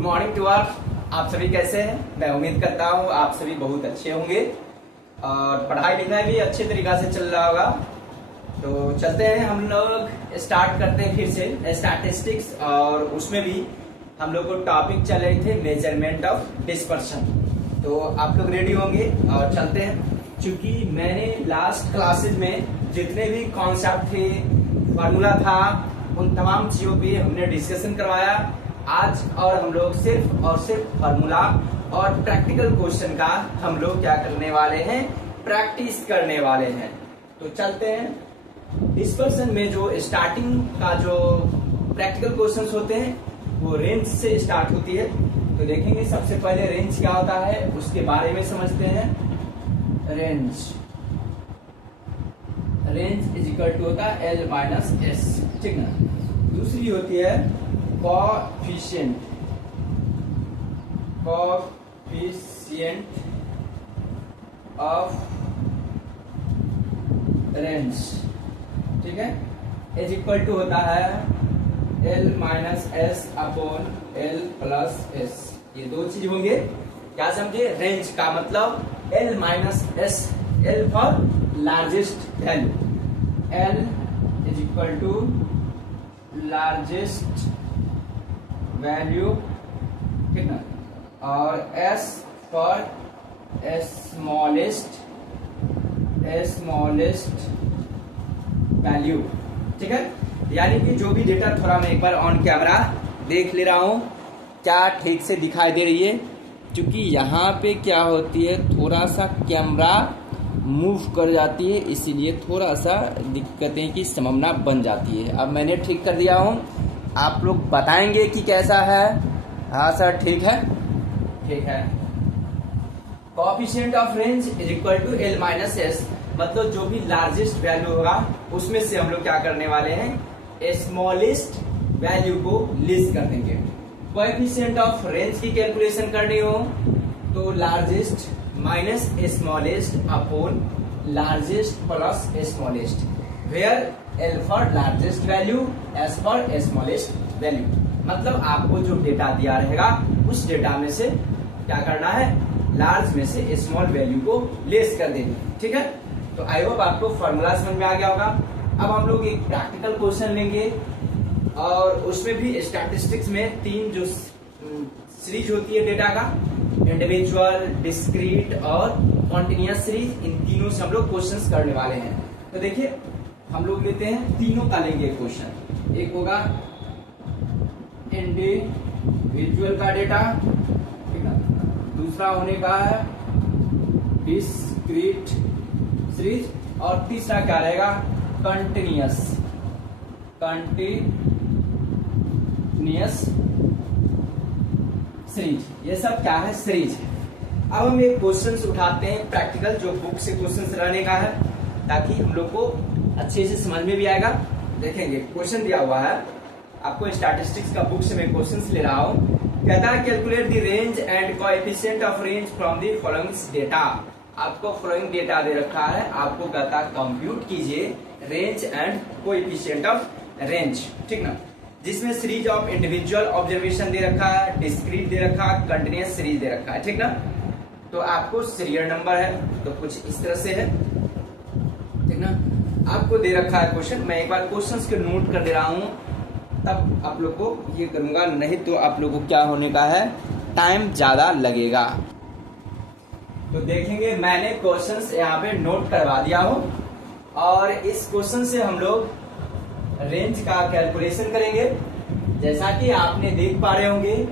Morning to all. आप सभी कैसे हैं? मैं उम्मीद करता हूँ आप सभी बहुत अच्छे होंगे और पढ़ाई लिखाई भी अच्छे तरीका से चल रहा होगा। तो चलते हैं, हम लोग स्टार्ट करते हैं फिर से स्टैटिस्टिक्स, और उसमें भी हम लोग को टॉपिक चल रहे थे मेजरमेंट ऑफ डिस्पर्शन। तो आप लोग रेडी होंगे और चलते हैं। क्योंकि मैंने लास्ट क्लासेज में जितने भी कॉन्सेप्ट थे, फार्मूला था, उन तमाम चीजों पे हमने डिस्कशन करवाया। आज और हम लोग सिर्फ और सिर्फ फार्मूला और प्रैक्टिकल क्वेश्चन का हम लोग क्या करने वाले हैं, प्रैक्टिस करने वाले हैं। तो चलते हैं। डिस्पर्शन में जो स्टार्टिंग का जो प्रैक्टिकल क्वेश्चंस होते हैं वो रेंज से स्टार्ट होती है। तो देखेंगे सबसे पहले रेंज क्या होता है उसके बारे में समझते हैं। रेंज इज इक्वल टू होता है L माइनस एस, ठीक ना। दूसरी होती है कोएफिशिएंट ऑफ रेंज, ठीक है, इज इक्वल टू होता है L minus S upon L plus S. ये दो चीज होंगे, क्या समझे? रेंज का मतलब L minus S, L for largest value, L is equal to largest value, ठीक ना, और S फॉर स्मॉलेस्ट वैल्यू, ठीक है। यानी कि जो भी डेटा, थोड़ा मैं एक बार ऑन कैमरा देख ले रहा हूं क्या ठीक से दिखाई दे रही है, क्योंकि यहाँ पे क्या होती है, थोड़ा सा कैमरा मूव कर जाती है, इसीलिए थोड़ा सा दिक्कतें की संभावना बन जाती है। अब मैंने ठीक कर दिया हूँ, आप लोग बताएंगे कि कैसा है। हाँ सर ठीक है, ठीक है। Coefficient of range is equal to L minus S, मतलब जो भी लार्जेस्ट वैल्यू होगा उसमें से हम लोग क्या करने वाले हैं, स्मॉलेस्ट वैल्यू को लिस्ट कर देंगे। कोएफिशिएंट ऑफ रेंज की कैलकुलेशन करनी हो तो largest minus smallest upon largest plus smallest, where L for largest value, S for smallest value. मतलब आपको जो डेटा दिया रहेगा उस डेटा में से क्या करना है, लार्ज में से स्मॉल वैल्यू को लेस कर देनी, ठीक है। तो आई होप आपको फॉर्मूला समझ में आ गया होगा। अब हम लोग एक प्रैक्टिकल क्वेश्चन लेंगे और उसमें भी स्टैटिस्टिक्स में तीन जो सीरीज होती है डेटा का, इंडिविजुअल, डिस्क्रीट और कॉन्टिन्यूअस सीरीज, इन तीनों से हम लोग क्वेश्चंस करने वाले हैं। तो देखिए हम लोग लेते हैं, तीनों का लेंगे क्वेश्चन। एक होगा इंडिविजुअल का डेटा, ठीक है, दूसरा होने का है डिस्क्रीट सीरीज, और तीसरा क्या रहेगा, कंटिन्यूअस सीरीज। ये सब क्या है, सीरीज है। अब हम एक क्वेश्चंस उठाते हैं प्रैक्टिकल, जो बुक से क्वेश्चंस रहने का है, ताकि हम लोग को अच्छे से समझ में भी आएगा। देखेंगे क्वेश्चन दिया हुआ है आपको, स्टैटिस्टिक्स का बुक से मैं क्वेश्चंस ले रहा हूं। कहता है calculate the range and coefficient of range from the following data. आपको फॉलोइंग डेटा दे रखा है, आपको कहता है कंप्यूट कीजिए range and coefficient of range, ठीक ना, जिसमें सीरीज ऑफ इंडिविजुअल ऑब्जर्वेशन दे रखा है, डिस्क्रीट दे रखा है, कंटिन्यूअस सीरीज दे रखा है, ठीक ना। तो आपको सीरियल नंबर है तो कुछ इस तरह से है, ठीक ना। आपको दे रखा है क्वेश्चन, मैं एक बार क्वेश्चंस के नोट कर दे रहा हूं, तब आप लोग को ये करूंगा, नहीं तो आप लोग को क्या होने का है, टाइम ज्यादा लगेगा। तो देखेंगे मैंने क्वेश्चंस यहाँ पे नोट करवा दिया हूं, और इस क्वेश्चन से हम लोग रेंज का कैलकुलेशन करेंगे। जैसा कि आपने देख पा रहे होंगे,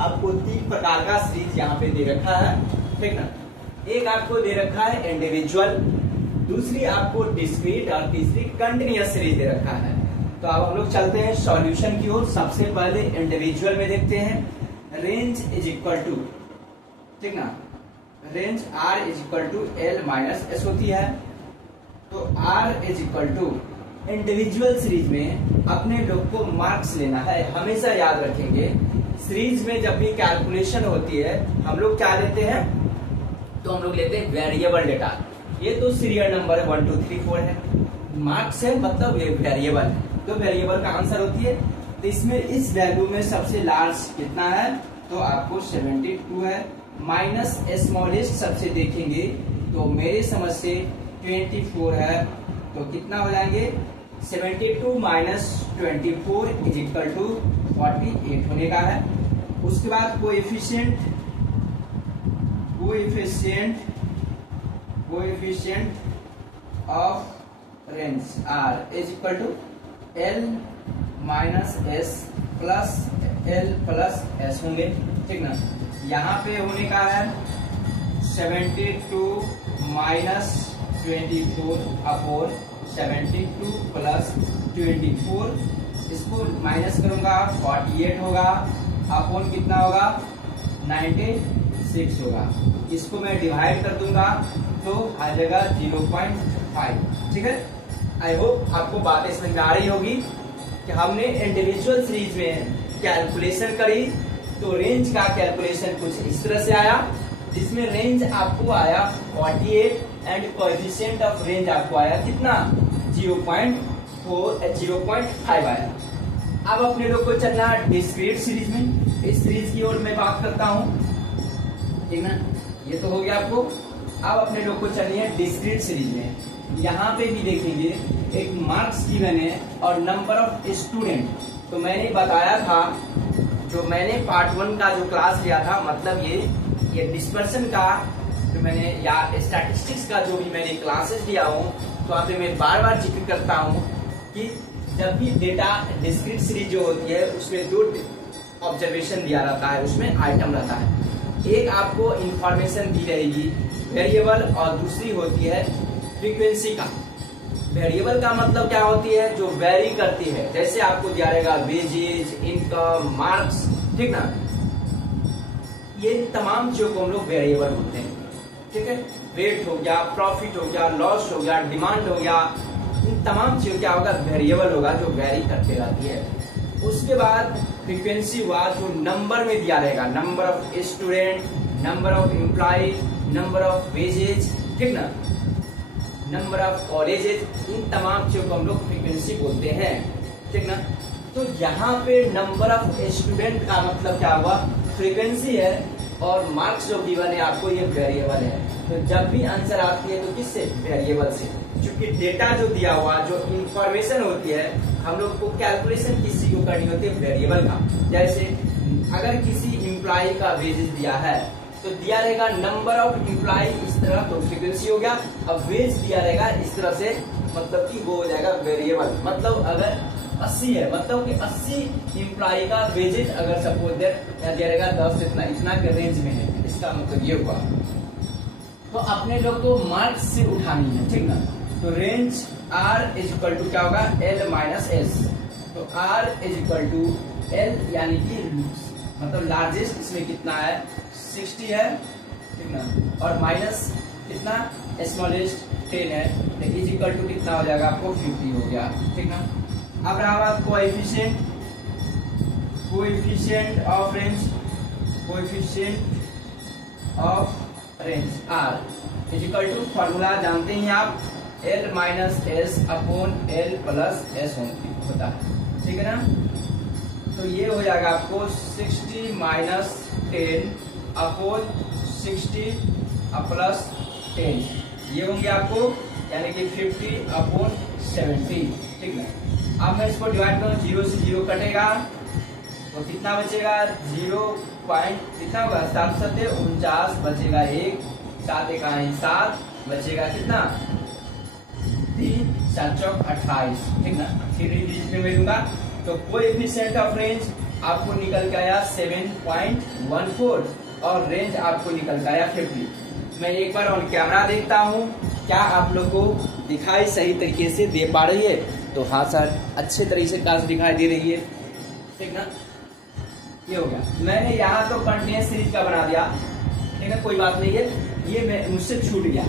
आपको तीन प्रकार का सीरीज यहाँ पे दे रखा है, ठीक ना। एक आपको दे रखा है इंडिविजुअल, दूसरी आपको डिस्क्रीट और तीसरी कंटिन्यूअस सीरीज दे रखा है। तो अब हम लोग चलते हैं सॉल्यूशन की ओर। सबसे पहले इंडिविजुअल में देखते हैं। रेंज इज इक्वल टू, ठीक ना, range R is equal to L minus S होती है। तो R is equal to, individual series में अपने लोग को मार्क्स लेना है, हमेशा याद रखेंगे। सीरीज में जब भी कैलकुलेशन होती है हम लोग क्या लेते हैं, तो हम लोग लेते हैं वेरिएबल डेटा। ये तो सीरियल नंबर 1 2 3 4 है, मार्क्स है मतलब ये वेरिएबल है, तो वेरिएबल का आंसर होती है। तो इसमें इस वैल्यू में सबसे लार्ज कितना है, तो आपको 72 है, माइनस स्मॉलेस्ट सबसे देखेंगे तो मेरे समझ से 24 है, तो कितना हो जाएंगे 72 माइनस 24 इज इक्वल टू 48 होने का है। उसके बाद coefficient of range R is equal to L minus S plus L plus S होंगे, ठीक ना। यहाँ पे होने का है 72 माइनस 24 अपॉन 72 प्लस 24, इसको माइनस करूंगा 48 होगा, अपॉन कितना होगा 96 होगा। इसको मैं डिवाइड कर दूंगा तो आ जाएगा 0.5, ठीक है। आई होप आपको बातें समझ में आ रही होगी कि हमने इंडिविजुअल सीरीज में कैलकुलेशन करी तो रेंज का कैलकुलेशन कुछ इस तरह से आया, जिसमें रेंज आपको आया 48 एंड कोएफिशिएंट ऑफ रेंज आपको आया कितना 0.5 आया। अब अपने लोग को चलना डिस्क्रीट सीरीज में, इस सीरीज की ओर मैं बात करता हूं, ठीक ना। ये तो हो गया आपको। अब अपने लोग को चलिए डिस्क्रीट सीरीज में, यहाँ पे भी देखेंगे एक मार्क्स गिवन है और नंबर ऑफ स्टूडेंट। तो मैंने बताया था, जो मैंने पार्ट 1 का जो क्लास लिया था, मतलब ये डिस्पर्सन का जो मैंने या स्टैटिस्टिक्स का जो भी मैंने क्लासेस लिया हूँ, तो आप मैं बार बार जिक्र करता हूँ कि जब भी डेटा डिस्क्रीट सीरीज जो होती है उसमें 2 ऑब्जर्वेशन दिया रहता है, उसमें आइटम रहता है। एक आपको इंफॉर्मेशन दी रहेगी वेरिएबल और दूसरी होती है फ्रीक्वेंसी का। वेरिएबल का मतलब क्या होती है, जो वेरी करती है, जैसे आपको दिया रहेगा वेजेज, इनकम, मार्क्स, ठीक ना। ये तमाम चीजों को हम लोग वेरिएबल बोलते हैं, ठीक है। रेट हो गया, प्रॉफिट हो गया, लॉस हो गया, डिमांड हो गया, इन तमाम चीजों क्या होगा वेरिएबल होगा जो वेरी करते रहती है। उसके बाद फ्रीक्वेंसी हुआ जो नंबर में दिया रहेगा, number of student, number of employ, number of wages, ठीक ना, नंबर ऑफ कॉलेजेस, इन तमाम चीजों को हम लोग फ्रीक्वेंसी बोलते हैं, ठीक ना। तो यहाँ पे नंबर ऑफ स्टूडेंट का मतलब क्या हुआ फ्रीक्वेंसी है, और मार्क्स जो गिवन है आपको ये वेरिएबल है। तो जब भी आंसर आती है तो किससे, वेरिएबल से, क्योंकि डेटा जो दिया हुआ जो इंफॉर्मेशन होती है हम लोग को कैलकुलेशन किसी को करनी होती है वेरिएबल का। जैसे अगर किसी एम्प्लॉय का वेजेस दिया है तो दिया रहेगा नंबर ऑफ एम्प्लॉय इस तरह, तो फ्रीक्वेंसी हो गया। अब वेज दिया रहेगा इस तरह से, मतलब कि वो हो जाएगा वेरिएबल। मतलब अगर 80 है, मतलब कि 80 एम्प्लॉय का वेजेज अगर सपोज दिया रहेगा 10 इतना के रेंज में है, इसका मतलब ये हुआ। तो अपने लोग को मार्क्स से उठानी है, ठीक ना। तो range R is equal to क्या होगा L माइनस एस। तो R is equal to L यानी कि मतलब लार्जेस्ट इसमें कितना है 60 है, ठीक ना, और माइनस कितना स्मॉलेस्ट 10 है, तो इज इक्वल टू कितना हो जाएगा आपको 50 हो गया, ठीक ना। अब रहा बात coefficient of range R is equal to formula जानते हैं आप, L minus S upon L plus S होता है, ठीक है ना। तो ये हो जाएगा आपको 60 माइनस 10 अपॉन 60 प्लस 10, ये होंगे आपको यानी कि 50 अपॉन 70, ठीक है। अब मैं इसको डिवाइड करूँ, 0 से 0 कटेगा तो कितना बचेगा 0 पॉइंट कितना होगा 7 7 49 बचेगा 1, 7 1 7 बचेगा कितना 3 7 चौक 28, ठीक ना। 3 बीच में मिलूंगा तो कोएफिशिएंट ऑफ रेंज आपको निकल के आया 7.14 और रेंज आपको निकल के आया 50। मैं एक बार ऑन कैमरा देखता हूँ क्या आप लोग को दिखाई सही तरीके से दे पा रही है। तो हाँ सर, अच्छे तरीके से क्लास दिखाई दे रही है, ठीक ना। ये हो गया, मैंने यहाँ तो कंटिन्यूअस सीरीज का बना दिया, ठीक है, कोई बात नहीं है, ये मैं मुझसे छूट गया,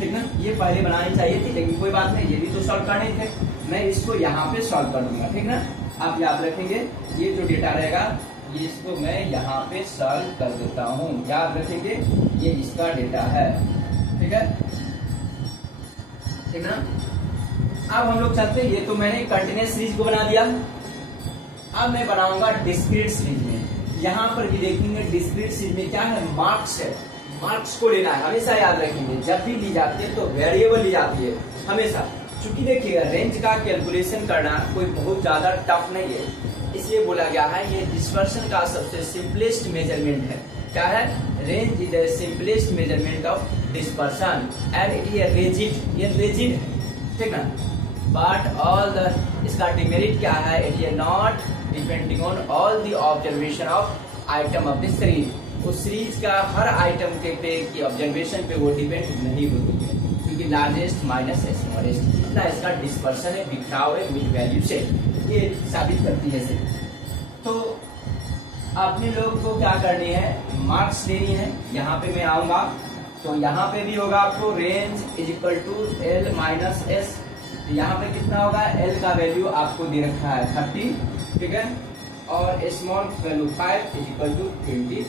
ठीक ना। ये पहले बनानी चाहिए थी लेकिन कोई बात नहीं, ये भी तो सॉल्व करने थे, मैं इसको यहाँ पे सॉल्व कर दूंगा, ठीक ना। आप याद रखेंगे ये जो डेटा रहेगा ये इसको मैं यहाँ पे सॉल्व कर देता हूँ, याद रखेंगे ये इसका डेटा है, ठीक है, ठीक ना। अब हम लोग चलते हैं, ये तो मैंने कंटिन्यूअस सीरीज को बना दिया, अब मैं बनाऊंगा डिस्क्रीट सीरीज में। यहाँ पर भी देखेंगे डिस्क्रीट सीरीज में क्या है, मार्क्स है, मार्क्स को लेना है। हमेशा याद रखेंगे जब भी ली जाती है तो वेरिएबल ली जाती है हमेशा। चूंकि देखिएगा रेंज का कैलकुलेशन करना कोई बहुत ज्यादा टफ नहीं है, इसलिए बोला गया है ये डिस्पर्शन का सबसे सिंपलेस्ट मेजरमेंट है। क्या है, range is the simplest measurement of dispersion and it is rigid, ये रिजिड है, ठीक ना। बट ऑल द, इसका डिमेरिट क्या है, it is not depending on all the observation of item of the series. उस सीरीज का हर आइटम के पे की ऑब्जर्वेशन पे वो डिपेंड नहीं होती है, क्योंकि लार्जेस्ट माइनस स्मॉलेस्ट इतना इसका डिस्पर्शन है, बिखराव है मिड वैल्यू से, ये साबित करती है सिर्फ। तो अपने लोग को क्या करनी है, मार्क्स लेनी है। यहाँ पे मैं आऊंगा तो यहाँ पे भी होगा आपको range is equal to L minus S. यहाँ पे कितना होगा, एल का वैल्यू आपको दे रखा है 30, ठीक है, और small value 5 is equal to 25।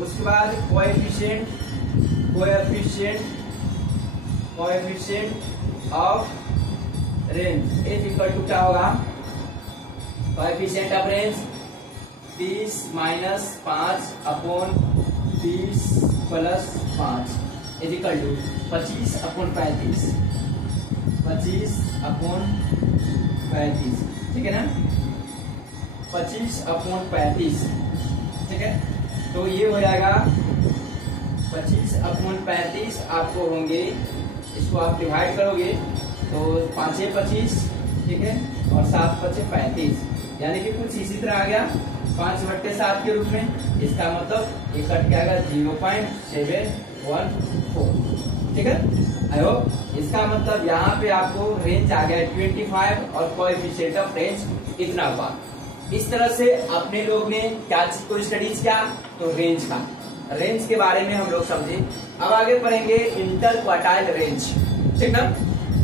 उसके बाद coefficient of range is equal to क्या होगा, coefficient of range 30 minus 5 upon 30 plus 5 is equal to 25 upon 35, 25 upon 35, ठीक है ना, 25 अपॉन 35, ठीक है। तो ये हो जाएगा 25 अपॉन 35 आपको होंगे, इसको आप डिवाइड करोगे तो 5 25, ठीक है, और 7 5 35, यानी कि कुछ इसी तरह आ गया 5/7 के रूप में। इसका मतलब ये कट के आएगा 0.714, ठीक है। आई होप इसका मतलब यहाँ पे आपको रेंज आ गया 25 और कोएफिशिएंट ऑफ रेंज इतना हुआ। इस तरह से अपने लोग ने क्या चीज को स्टडीज किया, तो रेंज का, रेंज के बारे में हम लोग समझे। अब आगे पढ़ेंगे इंटर क्वार्टाइल रेंज, ठीक ना।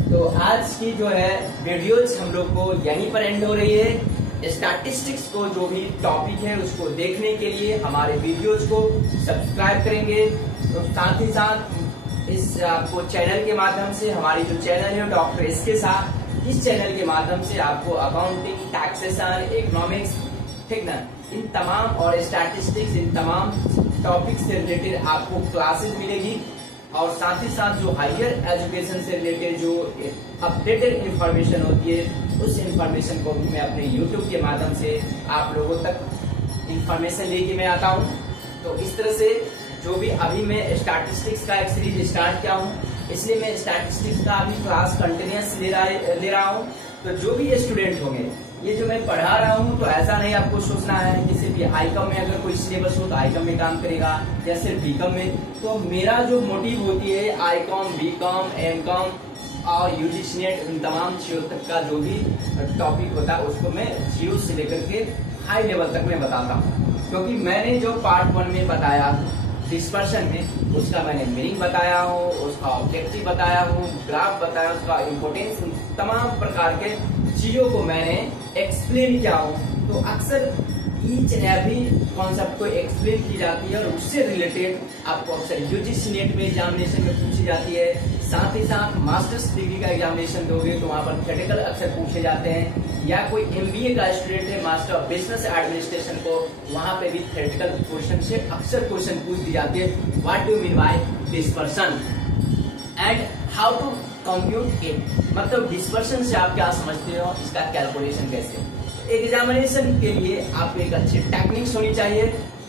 तो आज की जो है वीडियोज हम लोग को यहीं पर एंड हो रही है। स्टैटिस्टिक्स को जो भी टॉपिक है उसको देखने के लिए हमारे वीडियोज को सब्सक्राइब करेंगे। तो साथ ही साथ इस आपको चैनल के माध्यम से, हमारी जो चैनल है डॉक्टर इसके साथ, इस चैनल के माध्यम से आपको अकाउंटिंग, टैक्सेशन, इकोनॉमिक्स, ठीक ना, इन तमाम और स्टैटिस्टिक्स, इन तमाम टॉपिक से रिलेटेड आपको क्लासेस मिलेगी। और साथ ही साथ जो हायर एजुकेशन से रिलेटेड जो अपडेटेड इंफॉर्मेशन होती है, उस इंफॉर्मेशन को भी मैं अपने यूट्यूब के माध्यम से आप लोगों तक इंफॉर्मेशन लेके मैं आता हूँ। तो इस तरह से जो भी अभी मैं स्टैटिस्टिक्स का एक सीरीज स्टार्ट किया हूँ, इसलिए मैं स्टैटिस्टिक्स का अभी क्लास कंटिन्यूस ले रहा हूँ। तो जो भी स्टूडेंट होंगे, ये जो मैं पढ़ा रहा हूँ, तो ऐसा नहीं आपको सोचना है कि सिर्फ आईकॉम में अगर कोई सिलेबस हो तो आईकॉम में काम करेगा या सिर्फ बीकॉम में। तो मेरा जो मोटिव होती है आईकॉम, बीकॉम, एमकॉम और यूजीसी नेट, इन तमाम चीजों तक का जो भी टॉपिक होता है उसको मैं 0 से लेकर के हाई लेवल तक मैं बताता हूँ। क्योंकि मैंने जो पार्ट 1 में बताया डिस्पर्शन में, उसका मैंने मीनिंग बताया हूँ, उसका ऑब्जेक्टिव बताया हूँ, ग्राफ बताया, उसका इम्पोर्टेंस, तमाम प्रकार के चीजों को मैंने एक्सप्लेन किया हूँ। तो अक्सर ईच एंड एवरी कॉन्सेप्ट को एक्सप्लेन की जाती है और उससे रिलेटेड आपको अक्सर यूजीसी नेट में एग्जामिनेशन में पूछी जाती है। साथ ही साथ मास्टर्स डिग्री का एग्जामिनेशन दोगे तो वहाँ पर थ्योरेटिकल अक्सर पूछे जाते हैं, या कोई एमबीए का स्टूडेंट है मास्टर ऑफ बिजनेस एडमिनिस्ट्रेशन को, वहाँ पे भी थ्योरेटिकल क्वेश्चन से अक्सर क्वेश्चन पूछ दी जाती है, what do mean by dispersion and how to compute it, मतलब डिस्पर्शन से आप क्या समझते हो, इसका कैलकुलेशन कैसे। एग्जामिनेशन के लिए आपको एक अच्छी टेक्निक्स होनी चाहिए।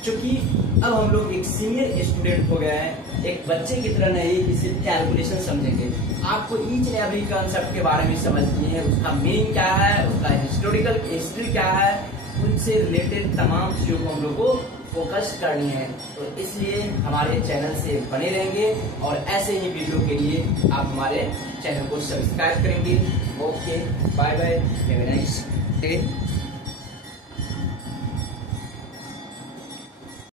क्योंकि अब हम लोग एक सीनियर स्टूडेंट हो गए हैं, एक बच्चे की तरह नहीं कि सिर्फ कैलकुलेशन समझेंगे। आपको ईच एंड एवरी कॉन्सेप्ट के बारे में समझनी है, उसका मीनिंग क्या है, उसका हिस्टोरिकल हिस्ट्री क्या है, उनसे रिलेटेड तमाम चीजों को हम लोग को फोकस करनी है। तो इसलिए हमारे चैनल से बने रहेंगे और ऐसे ही वीडियो के लिए आप हमारे चैनल को सब्सक्राइब करेंगे। Okay, bye bye, have a nice day.